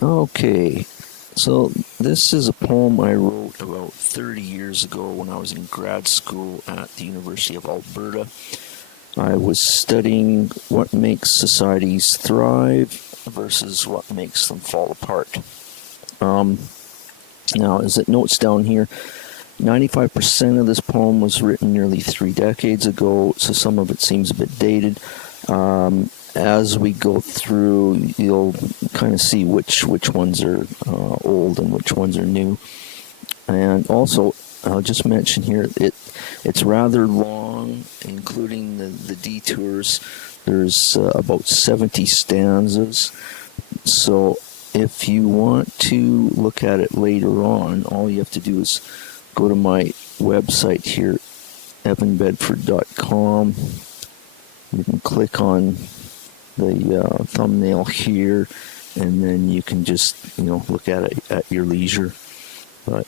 Okay, so this is a poem I wrote about 30 years ago when I was in grad school at the University of Alberta. I was studying what makes societies thrive versus what makes them fall apart. Now, as it notes down here, 95% of this poem was written nearly 3 decades ago, so some of it seems a bit dated. As we go through, you'll kind of see which ones are old and which ones are new. And also, I'll just mention here, it's rather long, including the detours. There's about 70 stanzas. So if you want to look at it later on, all you have to do is go to my website here, evanbedford.com. You can click on the thumbnail here, and then you can just look at it at your leisure. But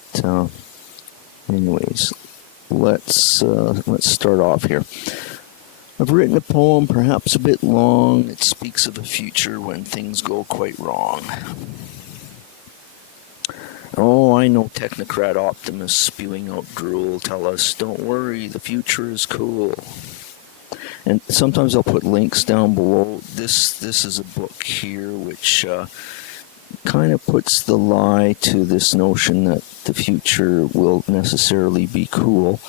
anyways, let's start off here. I've written a poem, perhaps a bit long. It speaks of a future when things go quite wrong. Oh, I know technocrat optimists spewing out drool tell us, don't worry, the future is cool. And sometimes I'll put links down below. This is a book here which kind of puts the lie to this notion that the future will necessarily be cool.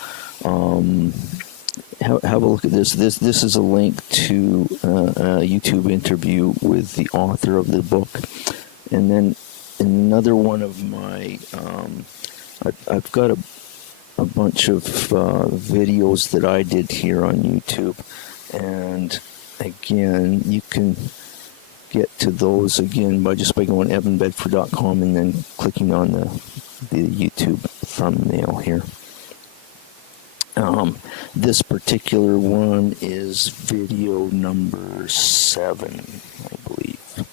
Have a look at this. This is a link to a YouTube interview with the author of the book. And then another one of my, I've got a bunch of videos that I did here on YouTube, and again, you can get to those again by going to evanbedford.com and then clicking on the YouTube thumbnail here. This particular one is video number 7, I believe.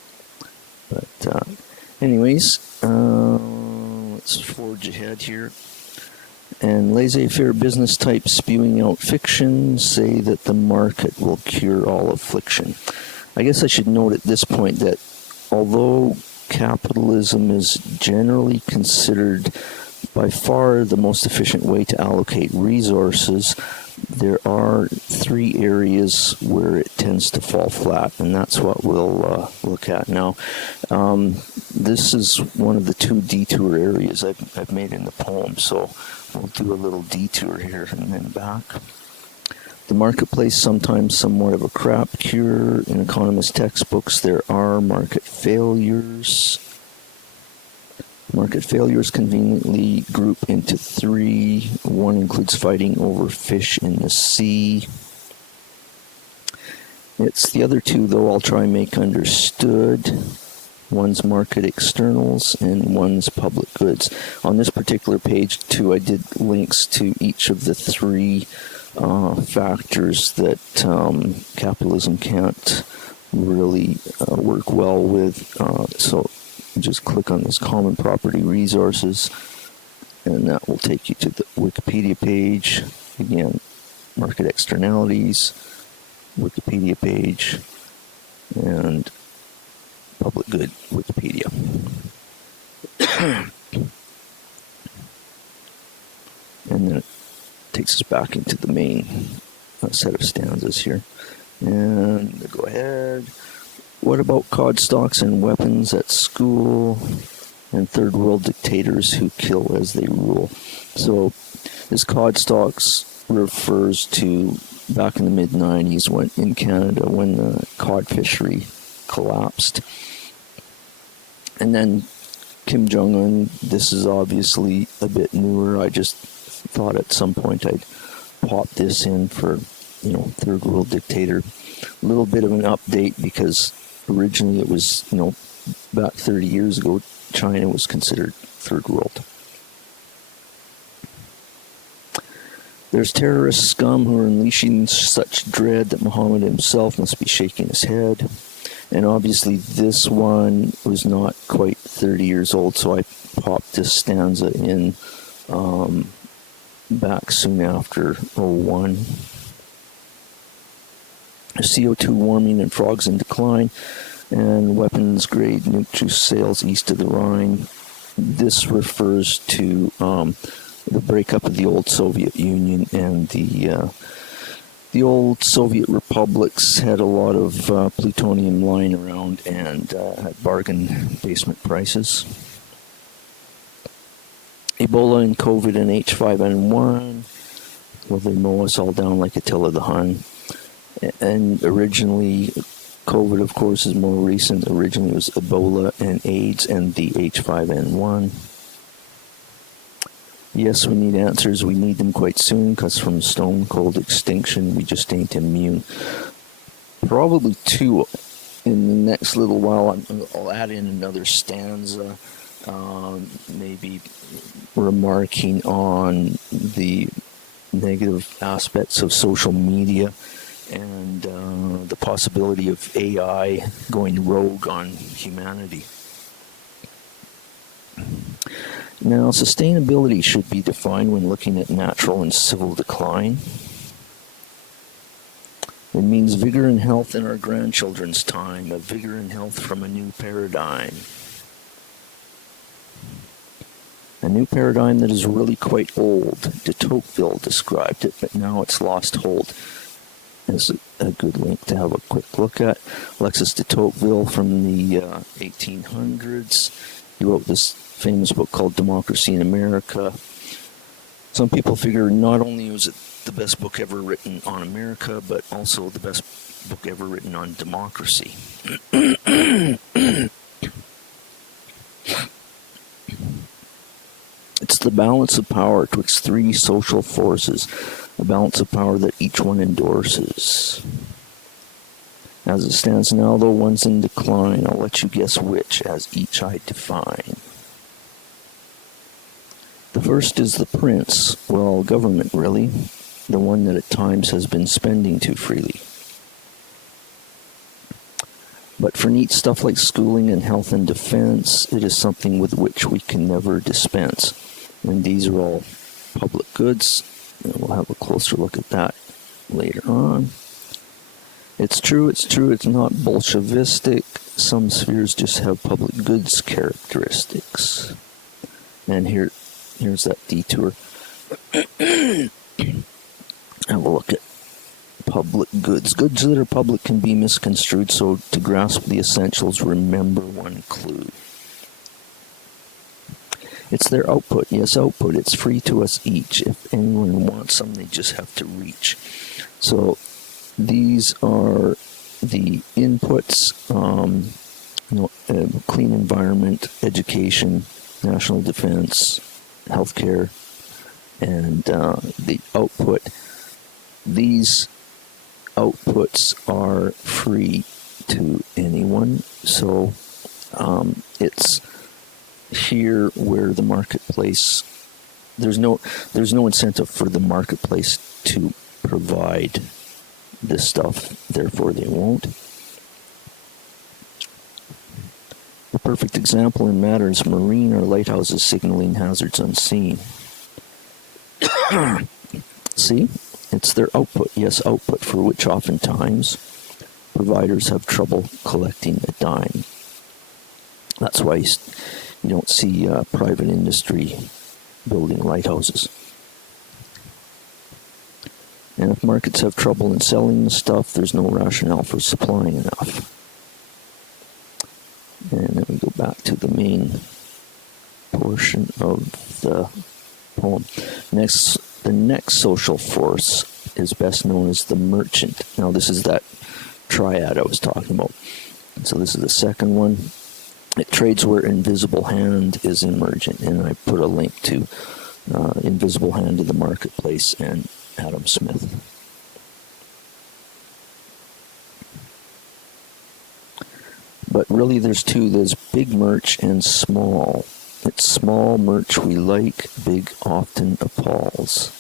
But anyways, let's forge ahead here. And laissez-faire business types spewing out fiction say that the market will cure all affliction. I guess I should note at this point that although capitalism is generally considered by far the most efficient way to allocate resources, there are 3 areas where it tends to fall flat, and that's what we'll look at now. This is one of the 2 detour areas I've made in the poem, so we'll do a little detour here and then back. The marketplace, sometimes somewhat of a crap cure. In economist textbooks, there are market failures. Market failures conveniently group into 3. One includes fighting over fish in the sea. It's the other 2, though, I'll try and make understood. One's market externals and one's public goods. On this particular page, too, I did links to each of the 3 factors that capitalism can't really work well with. So just click on this common property resources, and that will take you to the Wikipedia page. Again, market externalities, Wikipedia page, and public good Wikipedia. And then it takes us back into the main set of stanzas here. And go ahead. What about cod stocks and weapons at school and third world dictators who kill as they rule? So this cod stocks refers to back in the mid-90s when in Canada when the cod fishery collapsed. And then Kim Jong-un, this is obviously a bit newer. I just thought at some point I'd pop this in for, third world dictator. A little bit of an update because originally it was, about 30 years ago, China was considered third world. There's terrorist scum who are unleashing such dread that Muhammad himself must be shaking his head. And obviously this one was not quite 30 years old, so I popped this stanza in back soon after 01. CO2 warming and frogs in decline. and weapons-grade nuke sales east of the Rhine. This refers to the breakup of the old Soviet Union, and the old Soviet republics had a lot of plutonium lying around and had bargain basement prices. Ebola and COVID and H5N1, well, they mow us all down like Attila the Hun. And originally, COVID, of course, is more recent. Originally, it was Ebola and AIDS and the H5N1. Yes, we need answers. We need them quite soon, because from stone cold extinction, we just ain't immune. Probably two in the next little while. I'll add in another stanza, maybe remarking on the negative aspects of social media and the possibility of AI going rogue on humanity. Now, sustainability should be defined when looking at natural and civil decline. It means vigor and health in our grandchildren's time, a vigor and health from a new paradigm. A new paradigm that is really quite old. De Tocqueville described it, but now it's lost hold. Is a good link to have a quick look at. Alexis de Tocqueville from the 1800s. He wrote this famous book called Democracy in America. Some people figure not only was it the best book ever written on America, but also the best book ever written on democracy. It's the balance of power twixt three social forces, a balance of power that each one endorses. As it stands now, though one's in decline, I'll let you guess which, as each I define. The first is the prince, well, government really, the one that at times has been spending too freely. But for neat stuff like schooling and health and defense, it is something with which we can never dispense. And these are all public goods, and we'll have a closer look at that later on. It's true, it's not Bolshevistic. Some spheres just have public goods characteristics. And here's that detour. Have a look at public goods. Goods that are public can be misconstrued, so to grasp the essentials, remember one clue. It's their output. Yes, output. It's free to us each. If anyone wants some, they just have to reach. So these are the inputs, clean environment, education, national defense, healthcare, and the output. These outputs are free to anyone, so it's here where the marketplace, there's no incentive for the marketplace to provide this stuff, therefore they won't. The perfect example in matters marine or lighthouses signaling hazards unseen. See? It's their output, yes, output, for which oftentimes providers have trouble collecting a dime. That's why you don't see private industry building lighthouses. And if markets have trouble in selling the stuff, there's no rationale for supplying enough. And then we go back to the main portion of the poem. The next social force is best known as the merchant. Now this is that triad I was talking about. So this is the second one. It trades where Invisible Hand is emergent, and I put a link to Invisible Hand of the Marketplace and Adam Smith. But really there's two. There's big merch and small. It's small merch we like, big often appalls.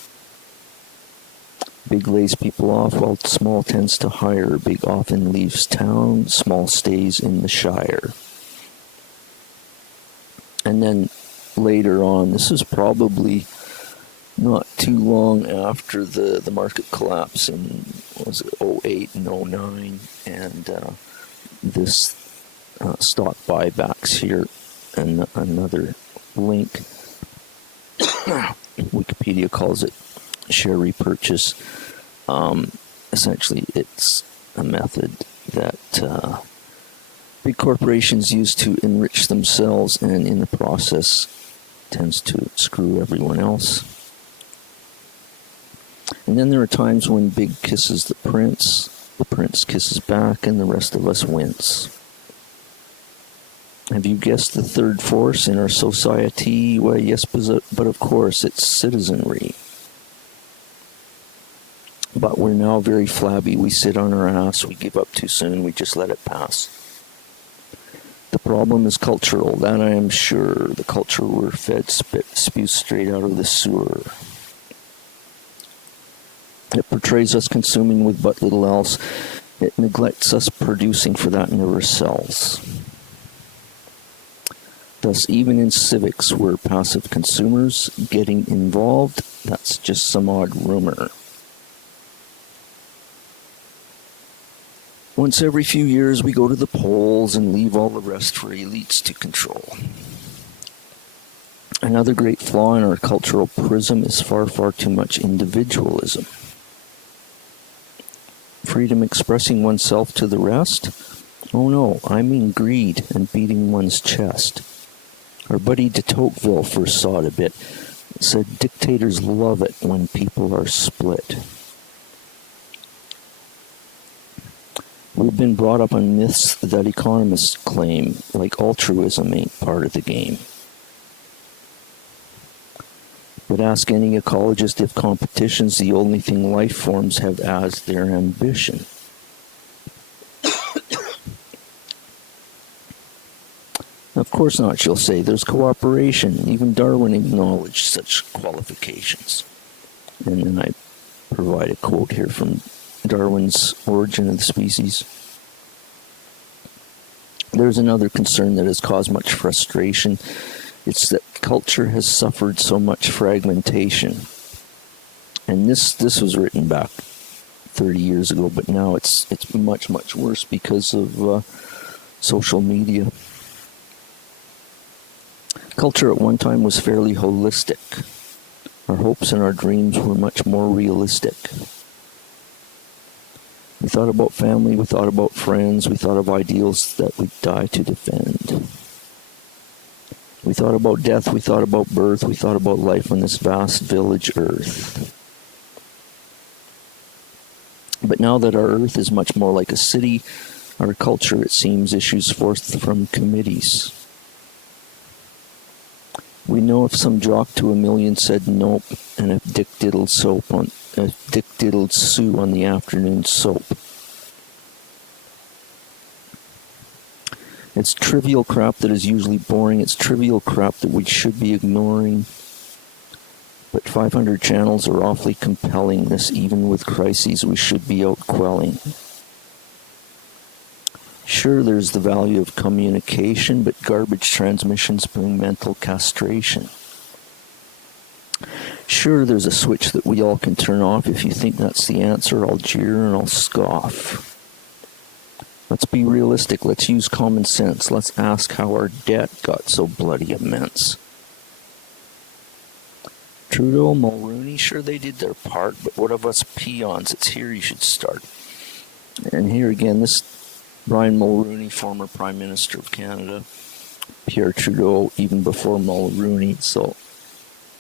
Big lays people off, while small tends to hire. Big often leaves town, small stays in the Shire. And then later on, this is probably not too long after the market collapse in, was it 08 and 09, and this stock buybacks here, and another link. Wikipedia calls it share repurchase. Essentially, it's a method that big corporations use to enrich themselves, and in the process tends to screw everyone else. And then there are times when big kisses the prince kisses back, and the rest of us wins. Have you guessed the third force in our society? Well, yes, but of course, it's citizenry. But we're now very flabby. We sit on our ass, we give up too soon, we just let it pass. The problem is cultural, that I am sure. The culture we're fed spews straight out of the sewer. It portrays us consuming with but little else. It neglects us producing for that never sells. Thus, even in civics, we're passive consumers. Getting involved, that's just some odd rumor. Once every few years, we go to the polls and leave all the rest for elites to control. Another great flaw in our cultural prism is far, far too much individualism. Freedom expressing oneself to the rest? Oh no, I mean greed and beating one's chest. Our buddy de Tocqueville first saw it a bit. Said dictators love it when people are split. We've been brought up on myths that economists claim, like altruism ain't part of the game. But ask any ecologist if competition's the only thing life forms have as their ambition. Of course not, she'll say. There's cooperation. Even Darwin acknowledged such qualifications. And then I provide a quote here from Darwin's Origin of the Species. There's another concern that has caused much frustration. It's that culture has suffered so much fragmentation. And this was written back 30 years ago, but now it's much, much worse because of social media. Culture at one time was fairly holistic. Our hopes and our dreams were much more realistic. We thought about family, we thought about friends, we thought of ideals that we'd die to defend. We thought about death, we thought about birth, we thought about life on this vast village earth. But now that our earth is much more like a city, our culture, it seems, issues forth from committees. We know if some jock to a million said nope, and if Dick diddled Sue on the afternoon soap. It's trivial crap that is usually boring. It's trivial crap that we should be ignoring. But 500 channels are awfully compelling. This, even with crises, we should be out quelling. Sure, there's the value of communication, but garbage transmissions bring mental castration. Sure, there's a switch that we all can turn off. If you think that's the answer, I'll jeer and I'll scoff. Let's be realistic. Let's use common sense. Let's ask how our debt got so bloody immense. Trudeau, Mulroney, sure they did their part, but what of us peons? It's here you should start. And here again, this Brian Mulroney, former Prime Minister of Canada, Pierre Trudeau, even before Mulroney, so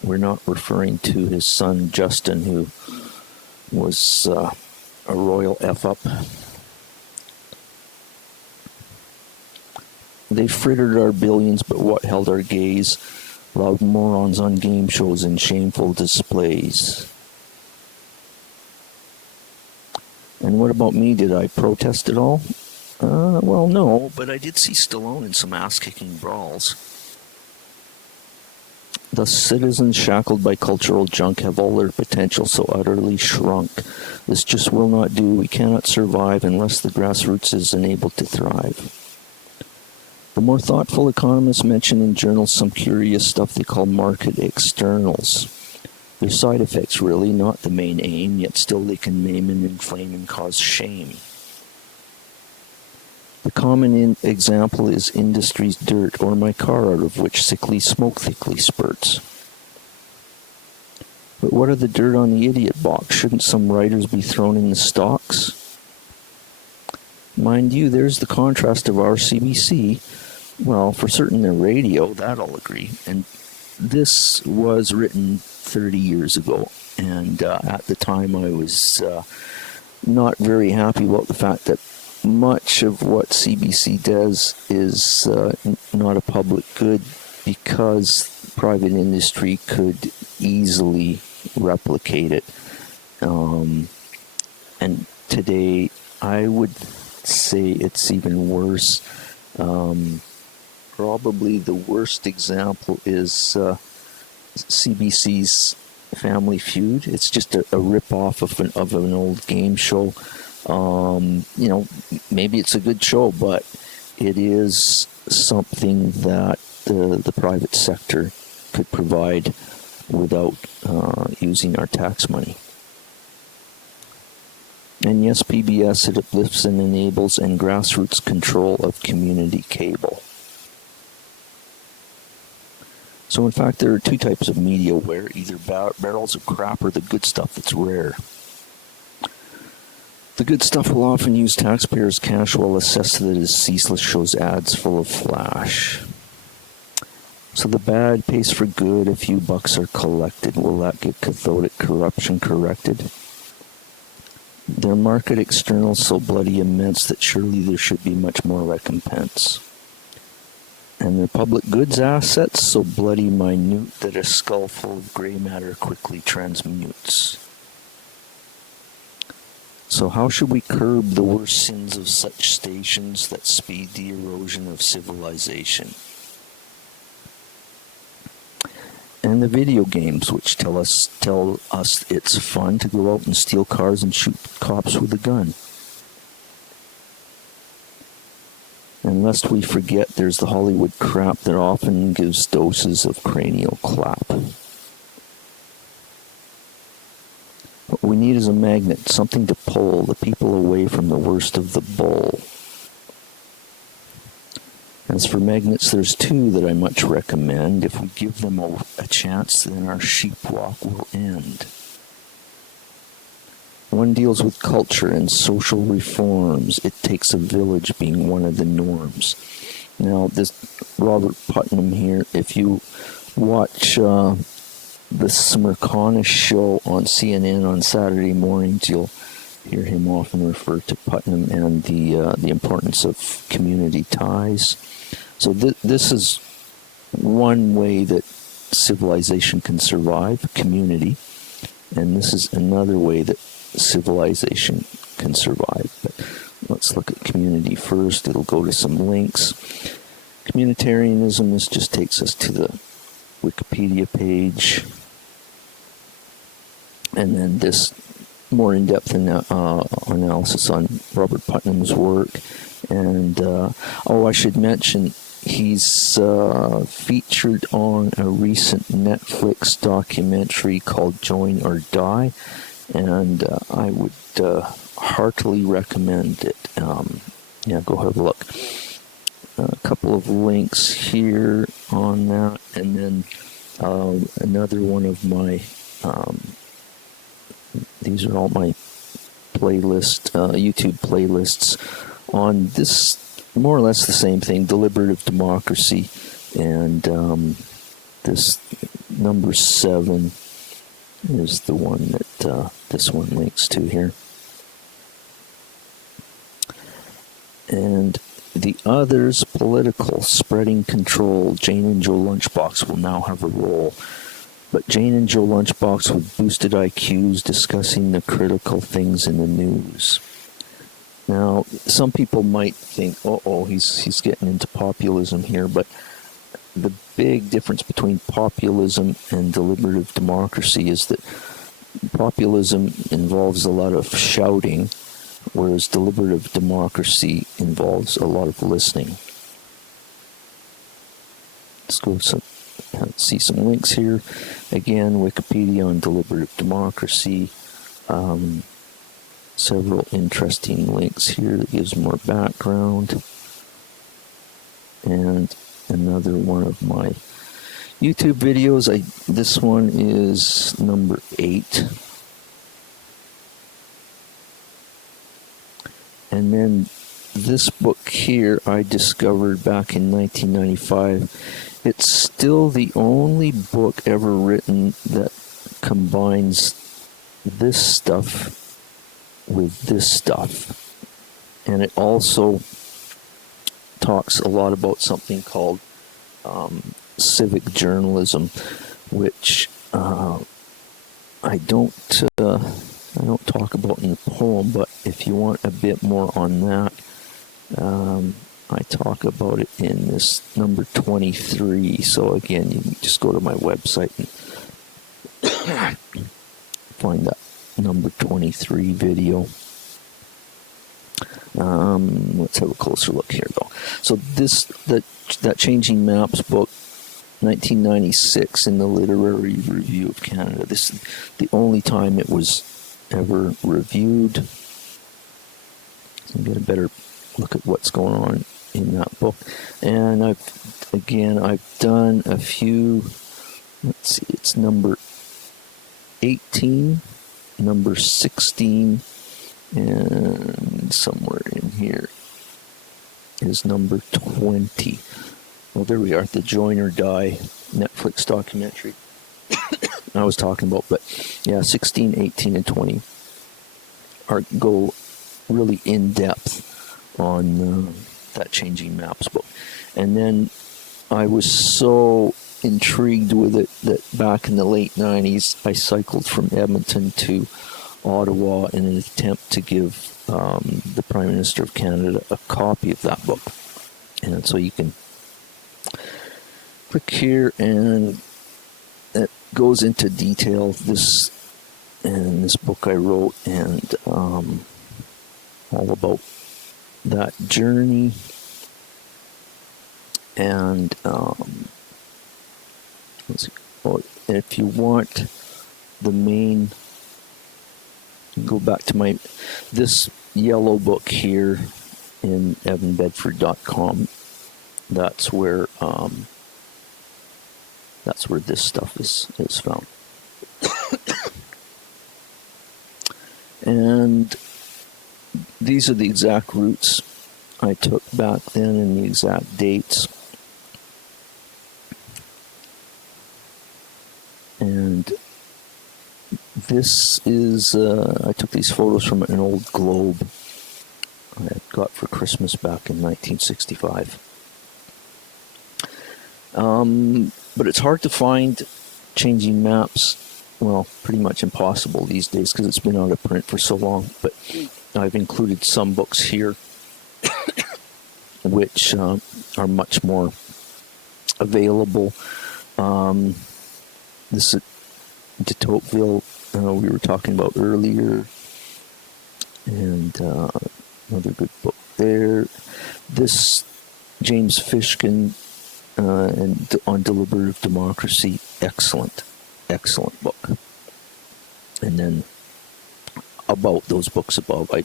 we're not referring to his son Justin, who was a royal F-up. They frittered our billions, but what held our gaze? Loud morons on game shows and shameful displays. And what about me? Did I protest at all? Well, no, but I did see Stallone in some ass-kicking brawls. Thus, citizens shackled by cultural junk have all their potential so utterly shrunk. This just will not do. We cannot survive unless the grassroots is enabled to thrive. The more thoughtful economists mention in journals some curious stuff they call market externals. They're side effects, really, not the main aim, yet still they can maim and inflame and cause shame. The common example is industry's dirt, or my car out of which sickly smoke thickly spurts. But what of the dirt on the idiot box? Shouldn't some writers be thrown in the stocks? Mind you, there's the contrast of our CBC. Well, for certain their radio, that I'll agree. And this was written 30 years ago. And at the time I was not very happy about the fact that much of what CBC does is not a public good, because private industry could easily replicate it. And today I would say it's even worse. Probably the worst example is CBC's Family Feud. It's just a rip-off of an old game show. Maybe it's a good show, but it is something that the private sector could provide without using our tax money. And yes, PBS, it uplifts and enables and grassroots control of community cable. So in fact, there are two types of media where either barrels of crap or the good stuff that's rare. The good stuff will often use taxpayers' cash, while assess that it is ceaseless, shows ads full of flash. So the bad pays for good, a few bucks are collected. Will that get cathodic corruption corrected? Their market externals so bloody immense that surely there should be much more recompense. And their public goods assets so bloody minute that a skull full of grey matter quickly transmutes. So how should we curb the worst sins of such stations that speed the erosion of civilization? And the video games, which tell us it's fun to go out and steal cars and shoot cops with a gun. And lest we forget, there's the Hollywood crap that often gives doses of cranial clap. What we need is a magnet, something to pull the people away from the worst of the bull. As for magnets, there's two that I much recommend. If we give them a chance, then our sheepwalk will end. One deals with culture and social reforms. It takes a village being one of the norms. Now, this Robert Putnam here, if you watch the Smirconish show on CNN on Saturday mornings, you'll hear him often refer to Putnam and the importance of community ties. So this is one way that civilization can survive, community, and this is another way that civilization can survive. But let's look at community first. It'll go to some links. Communitarianism, this just takes us to the Wikipedia page. And then this more in-depth analysis on Robert Putnam's work. And, I should mention, he's featured on a recent Netflix documentary called Join or Die. And I would heartily recommend it. Go have a look. A couple of links here on that, and then another one of my, these are all my YouTube playlists on this, more or less the same thing, Deliberative Democracy, and this number 7 is the one that this one links to here. And the others, political, spreading control, Jane and Joe Lunchbox will now have a role. But Jane and Joe Lunchbox with boosted IQs discussing the critical things in the news. Now, some people might think, he's getting into populism here, but the big difference between populism and deliberative democracy is that populism involves a lot of shouting, whereas deliberative democracy involves a lot of listening. Let's go see some links here. Again, Wikipedia on deliberative democracy. Several interesting links here that gives more background. and another one of my YouTube videos. This one is number 8. And then this book here I discovered back in 1995. It's still the only book ever written that combines this stuff with this stuff. And it also talks a lot about something called civic journalism, which I don't talk about in the poem, but if you want a bit more on that, I talk about it in this number 23. So again, you can just go to my website and find that number 23 video. Let's have a closer look here, though. So that Changing Maps book, 1996, in the Literary Review of Canada. This is the only time it was ever reviewed. So get a better look at what's going on in that book. And I've done a few. Let's see, it's number 18, number 16, and somewhere in here is number 20. Well, there we are, the Join or Die Netflix documentary I was talking about. But yeah, 16, 18, and 20 go really in depth on that Changing Maps book. And then I was so intrigued with it that back in the late 90s, I cycled from Edmonton to Ottawa in an attempt to give the Prime Minister of Canada a copy of that book. And so you can click here, and it goes into detail this book I wrote, and all about that journey. And let's see. Well, if you want the main, go back to this yellow book here in evanbedford.com. That's where this stuff is found. And these are the exact routes I took back then and the exact dates. And this is, I took these photos from an old globe I got for Christmas back in 1965. But it's hard to find Changing Maps. Well, pretty much impossible these days because it's been out of print for so long. But I've included some books here which are much more available. This is de Tocqueville we were talking about earlier, and another good book there. This James Fishkin and on Deliberative Democracy, excellent book. And then about those books above, I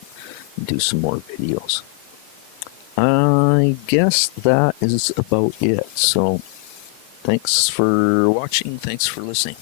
do some more videos. I guess that is about it. So thanks for watching. Thanks for listening.